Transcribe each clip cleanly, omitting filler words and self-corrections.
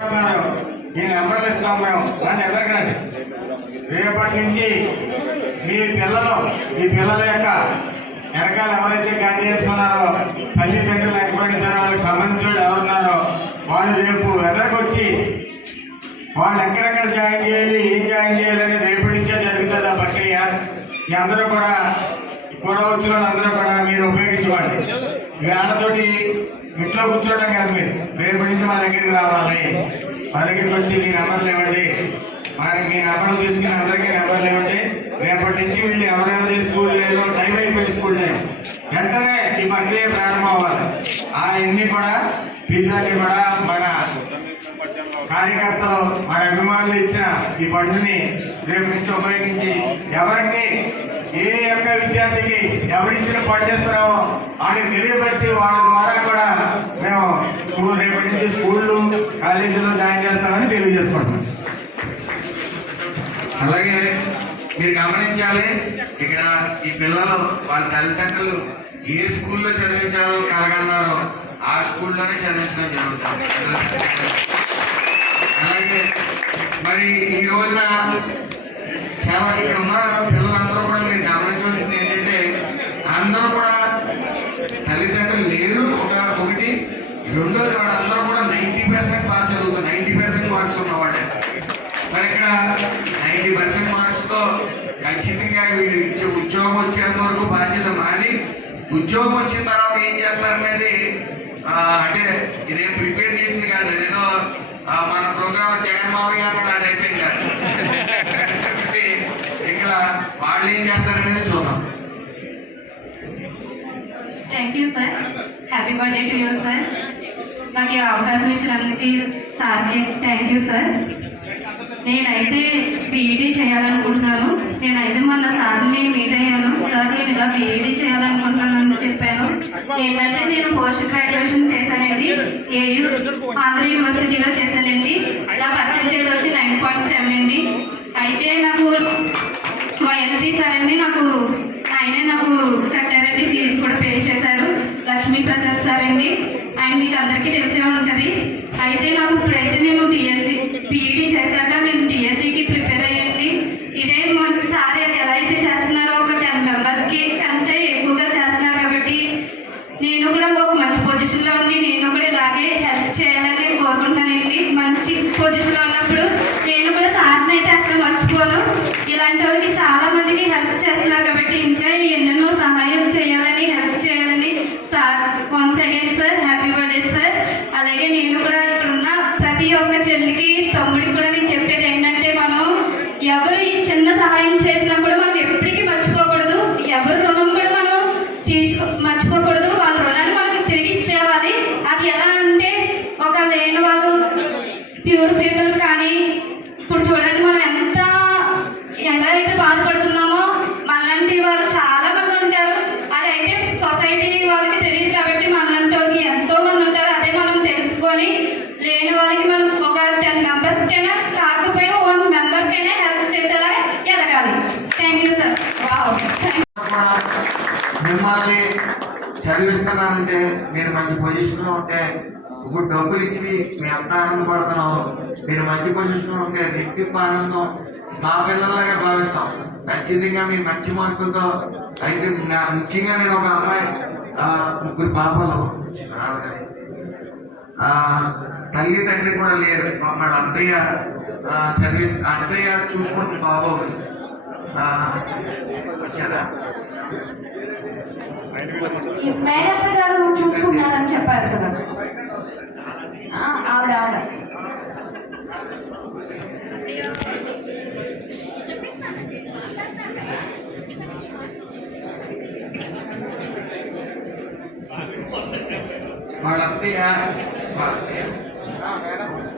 ఈ నెంబర్లు ఇస్తాం మేము, రండి ఎదరకండి. రేపటి నుంచి మీ పిల్లల యొక్క వెనకాల ఎవరైతే గార్డియన్స్ ఉన్నారో, తల్లిదండ్రులు లేకపోయినా సరే వాళ్ళకి సంబంధించిన ఎవరున్నారో వాళ్ళు రేపు ఎదరకొచ్చి వాళ్ళు ఎక్కడెక్కడ జాయిన్ చేయాలి, ఏం జాయిన్ చేయాలని రేపటి నుంచే జరుగుతుంది ఆ ప్రక్రియ. ఈ అందరూ కూడా వచ్చిన వాళ్ళందరూ కూడా మీరు ఉపయోగించుకోండి. వాళ్ళతోటి ఇంట్లో కూర్చోవడం కాదు, మీరు రేపటి నుంచి మా దగ్గరికి రావాలి. మా దగ్గరికి వచ్చి మీ నెంబర్లు ఇవ్వండి, మరి మీ నెంబర్లు తీసుకుని అందరికీ నెంబర్లు ఇవ్వండి. రేపటి నుంచి వీళ్ళు ఎవరెవరి స్కూల్ ఏదో టైం అయిపోయి స్కూల్ టైం వెంటనే ఈ ప్రక్రియ ప్రారంభం అవ్వాలి. అవన్నీ కూడా ఫీజులన్నీ కూడా మన కార్యకర్తలు మన అభిమానులు ఇచ్చిన ఈ బండిని రేపు నుంచి ఉపయోగించి ఎవరికి ఏ యొక్క విద్యార్థికి ఎవరిచ్చిన పనిచేస్తున్నామో వాడికి తెలియపరిచి వాళ్ళ ద్వారా కూడా మేము రేపటి నుంచి స్కూళ్ళు కాలేజీలో జాయిన్ చేస్తామని తెలియజేసుకుంటాం. అలాగే మీరు గమనించాలి, ఇక్కడ ఈ పిల్లలు వాళ్ళ తల్లిదండ్రులు ఏ స్కూల్లో చదివించాలని కలగన్నారో ఆ స్కూల్లోనే చదివించడం జరుగుతుంది. అలాగే మరి ఈ రోజున చాలా ఇక్కడ ఉన్న పిల్లలందరూ కూడా మీరు గమనించవలసింది ఏంటంటే, అందరూ కూడా తల్లిదండ్రులు లేరు ఒకటి, రెండోది వాళ్ళందరూ కూడా 90% బాగా చదువుతారు. 90% మార్క్స్ ఉన్నవాళ్ళే. మరి ఇక్కడ 90% మార్క్స్తో ఖచ్చితంగా వీళ్ళు ఉద్యోగం వచ్చేంత వరకు బాధ్యత మాది. ఉద్యోగం వచ్చిన తర్వాత ఏం చేస్తారనేది అంటే ఇదేం ప్రిపేర్ చేసింది కాదు, అదేదో మన ప్రోగ్రామ్ జగన్మావయ్య కూడా అది అయిపోయింది కాదు. కాబట్టి ఇక్కడ వాళ్ళు ఏం చేస్తారనేది చూద్దాం. Thank you sir. Happy birthday to you sir. నాకు ఈ అవకాశం ఇచ్చినందుకు సార్కి థ్యాంక్ యూ సార్. నేనైతే బీఈడీ చేయాలనుకుంటున్నాను. నేనైతే మొన్న సార్ని మీట్ అయ్యాను. సార్ నేను ఇలా బీఈడీ చేయాలనుకుంటున్నాను అని చెప్పాను. ఏంటంటే నేను పోస్ట్ గ్రాడ్యుయేషన్ చేశానండి, ఏయూ ఆంధ్ర యూనివర్సిటీలో చేశానండి. నా పర్సెంటేజ్ వచ్చి 9.7 అండి. అయితే నాకు వైఎల్పీ సార్ అండి ఆయనే నాకు కట్టారండి, ఫీజు కూడా పే చేశారు. లక్ష్మీ ప్రసాద్ సార్ అండి, ఆయన మీకు అందరికీ తెలిసే ఉంటుంది. అయితే నాకు ఇప్పుడైతే నేను బీఈడీ చేశాక నేను డిఎస్సికి ప్రిపేర్ అయ్యండి. ఇదే సార్ ఎలా అయితే చేస్తున్నారో ఒక 10 మెంబర్స్కి కంటే ఎక్కువగా చేస్తున్నారు. కాబట్టి నేను కూడా ఒక మంచి పొజిషన్లో ఉండి నేను కూడా ఇలాగే హెల్ప్ చేయాలని కోరుకుంటున్నానండి. మంచి పొజిషన్లో ఉన్నప్పుడు నేను కూడా సార్ని అయితే అసలు మర్చిపోను. ఇలాంటి వాళ్ళకి చాలా మందికి హెల్ప్ చేస్తున్నారు కాబట్టి ఇంకా ఎన్నెన్నో సహాయం చేయాలని హెల్ప్ చేయాలని sir once again sir happy birthday sir. అలాగే నేను కూడా ఇప్పుడున్న ప్రతి ఒక్క చెల్లికి తమ్ముడికి కూడా నేను చెప్పేది ఏంటంటే, మనం ఎవరు చిన్న సహాయం చేసినా కూడా మనం ఎప్పటికీ మర్చిపోకూడదు. ఎవరు రుణం కూడా మనం మర్చిపోకూడదు. వాళ్ళ రుణాన్ని మనకి తిరిగి ఇచ్చేవాలి. అది ఎలా అంటే, ఒక లేని వాళ్ళు ప్యూర్ పీపుల్ కానీ ఇప్పుడు చూడండి మనం ఎలా అయితే బాధపడుతున్నామో మనలాంటి వాళ్ళు చాలా మంది ఉంటారు. అదైతే సొసైటీ వాళ్ళకి తెలియదు కాబట్టి మనలాంటి వాళ్ళకి ఎంతో మంది ఉంటారు. అదే మనం తెలుసుకొని లేని వాళ్ళకి మనం ఒక 10 మెంబర్స్కైనా కాకపోయినా 1 మెంబర్కైనా హెల్ప్ చేసేలా ఎదగాలి. Thank you sir. మిమ్మల్ని చదివిస్తున్నానంటే మీరు మంచి పొజిషన్లో ఉంటే, ఇప్పుడు డబ్బులు ఇచ్చి మీ అంత ఆనందపడుతున్నాం. మీరు మంచి పొజిషన్లో ఉంటే రెట్టింపు ఆనందం మా పిల్లలాగా భావిస్తాం. ఖచ్చితంగా మీరు మంచి మార్కులతో అయితే ముఖ్యంగా నేను ఒక అమ్మాయి 3 పాపలు తల్లి తండ్రి కూడా లేరు. వాళ్ళ అత్తయ్య అత్తయ్య చూసుకుంటుంది బాబు వచ్చారా? మేనత్త గారు చూసుకుంటున్నారని చెప్పారు కదా, ఆవిడ వాళ్ళ అత్తయ్య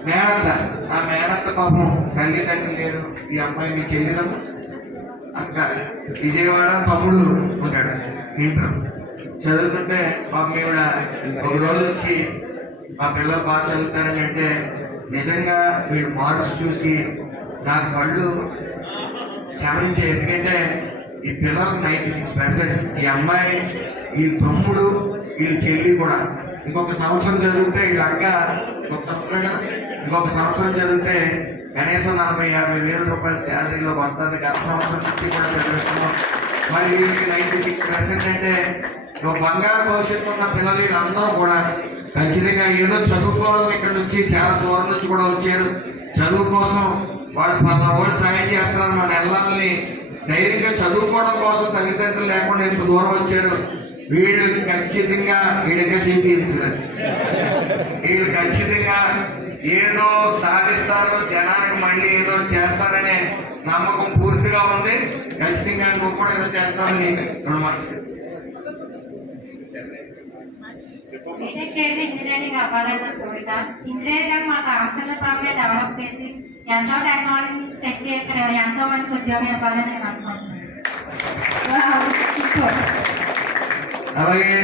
మేనత్త. ఆ మేనత్త పాపం తల్లి తండ్రి లేరు. ఈ అమ్మాయి మీ చెల్లిదమ్మ అక్క విజయవాడ, తమ్ముడు ఉంటాడు ఇంటర్ చదువుతుంటే పాపం ఈవిడ ఒక రోజు వచ్చి మా పిల్లలు బాగా చదువుతారని అంటే, నిజంగా వీళ్ళు మార్క్స్ చూసి నా కళ్ళు క్షమించే. ఎందుకంటే ఈ పిల్లలు 96%, ఈ అమ్మాయి ఈ తమ్ముడు వీళ్ళ చెల్లి కూడా ఇంకొక సంవత్సరం చదివితే వీళ్ళ అక్క 1 సంవత్సరం కదా ఇంకొక సంవత్సరం చదివితే కనీసం 40-50 వేల రూపాయల శాలరీలో వస్తుంది. గత సంవత్సరం నుంచి కూడా చదివిస్తున్నాం. మరి వీళ్ళకి 96% అంటే ఒక బంగారు భవిష్యత్తు ఉన్న పిల్లలు వీళ్ళందరూ కూడా ఖచ్చితంగా ఏదో చదువుకోవాలని ఇక్కడ నుంచి చాలా దూరం నుంచి కూడా వచ్చారు. చదువు కోసం వాళ్ళు 10 సాయం చేస్తున్నారు. మన పిల్లల్ని ధైర్యంగా చదువుకోవడం కోసం తల్లిదండ్రులు లేకుండా ఇంత దూరం వచ్చారు. వీళ్ళు ఖచ్చితంగా వీడిగా చేయించారు. వీళ్ళు ఖచ్చితంగా ఏదో సాధిస్తారు, జనానికి మళ్ళీ ఏదో చేస్తారనే నమ్మకం పూర్తిగా ఉంది. ఖచ్చితంగా నువ్వు కూడా ఏదో చేస్తావని బీటెక్ చేసి ఇంజనీరింగ్ అవ్వాలన్న కోరిక. ఇంజనీరింగ్ మా రామచంద్ర స్వామిని డెవలప్ చేసి ఎంతో టెక్నాలజీ తెచ్చి ఇక్కడ ఎంతో మందికి ఉద్యోగం ఇవ్వాలని నేను అనుకుంటున్నాను. అలాగే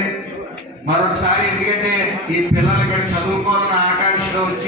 మరొకసారి ఎందుకంటే ఈ పిల్లలు ఇక్కడ చదువుకోవాలన్న ఆకాంక్ష వచ్చి